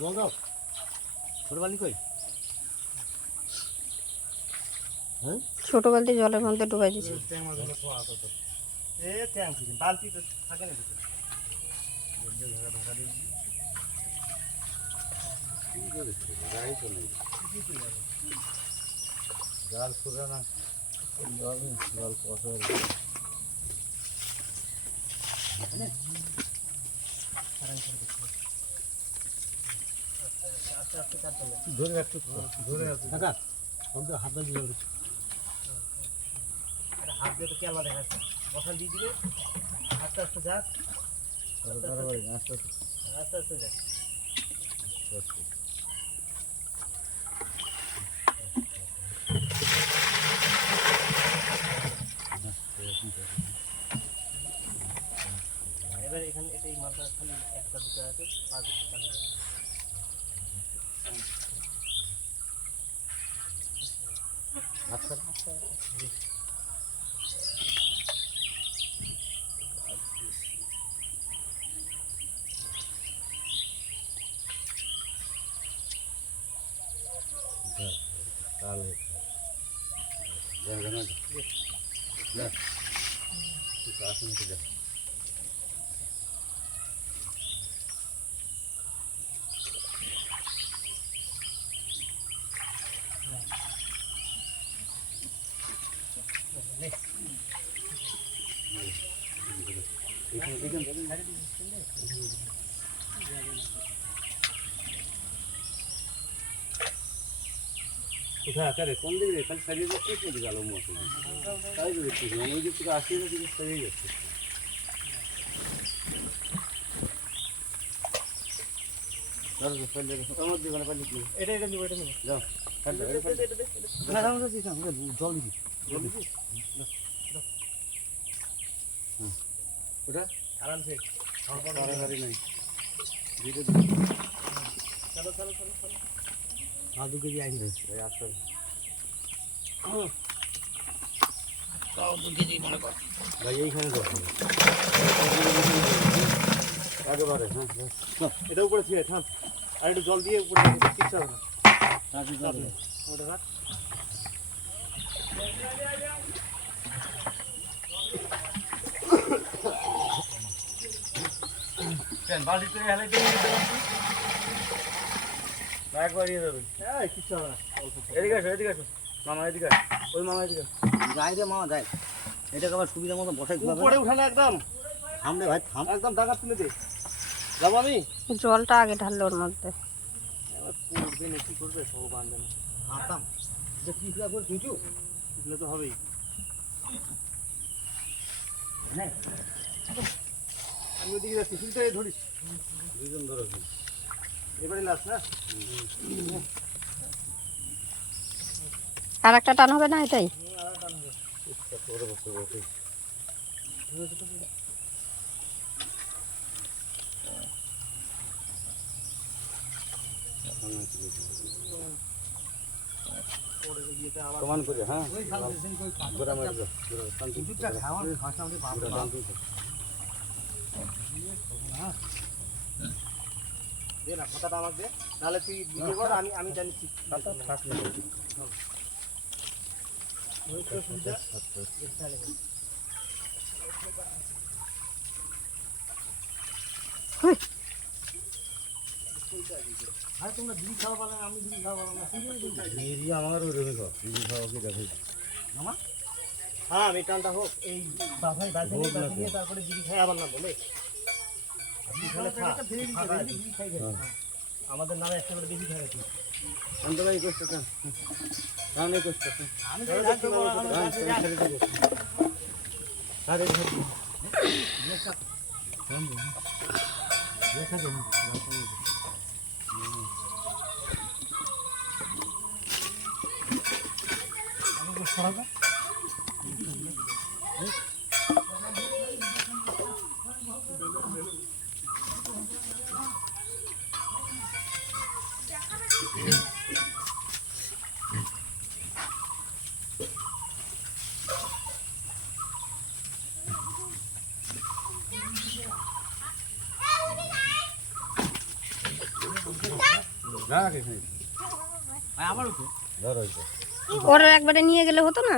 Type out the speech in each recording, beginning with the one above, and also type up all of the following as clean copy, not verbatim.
জল দাও ছোট বালি কই হ্যাঁ ছোট বালতি জলের মধ্যে ডুবাই দিছি বালতি তো থাকে না জাল সোজা না জল কষা ধরে রাখতে ধরে রাখতে কাকা আমাকে হাত দিয়ে দিল হাত দিয়ে তো কেলা দেখাচ্ছে বসাল দিয়ে দিবে আস্তে আস্তে যাক আস্তে আস্তে আস্তে যাক এবার এখানে এটা এই মালটা খালি একটা দুটো আছে 5 টাকা আচ্ছা আচ্ছা তাহলে যা যা না ঠিক আছে নিতে যা কোথায় আকারে কোন দিকে খালি সারিয়ে যাচ্ছে কোন দিকে আলো মতো তাই তো দেখছি মানে ওই দিক থেকে আসিয়ে না দিকে সারিয়ে যাচ্ছে আমার দোকানে পানি কি এটা এটা নিব এটা নিব যাও না না না দিছ না জল দিবি জল দিবি হ্যাঁ ওটা আরামসে আর গাড়ি নাই ধীরে ধীরে চলো চলো চলো চলো আদু কেজি আইছে ভাই আসো তাও 2 কেজি মনে কর ভাই এইখানে দেখো একেবারে হ্যাঁ এটা উপরে ছিল থাম আর একটু জল দিয়ে উপরে ঠিক আছে না রাখি জল ওটা রাখ কেন বালতি করে হেলে দিয়ে একবার দিয়ে দেবেন এই কিচ্ছু হবে না এদিকে আসো মামা এদিকে ওই মামা এদিকে যাই রে মামা যাই এটাকে আবার সুবিধা মতো বসাই দিতে হবে উপরে উঠালে একদম থাম রে ভাই থাম একদম টাকা তুলে দে যাবো আমি জলটা আগে ঢাললো ওর মধ্যে এবার পড়বে না কি করবে সব বাঁধবে না আতাম যে পিছলা করে তুইটু পিছলে তো হবেই হ্যাঁ আমি ওদিকে যাচ্ছি তুই ধরিস দুজন ধরো এবারে লাস্ট না আর একটা টান হবে না এটাই সমান করে হ্যাঁ দে না কথাটা আমাকে দে নাহলে তুই দিতে বল আমি জানি ঠিক কথা থাক না ওই তো সুবিধা চলে হই আর তোমরা বিড়ি খাওয়া বলে আমি বিড়ি খাওয়া বলে না বিড়ি আমার ওই রবি খাও বিড়ি খাওয়া কি দেখো মামা হ্যাঁ আমি টানটা হোক এই বাভাই বাজে নিয়ে তারপরে বিড়ি খাই আবার না বলে আমাদের নামে একটা করে বেশি খাই অন্ত ভাই কষ্ট না নেই কষ্ট আরে আবার উঠে ধর হইছে ওর একবারে নিয়ে গেলে হতো না?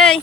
এই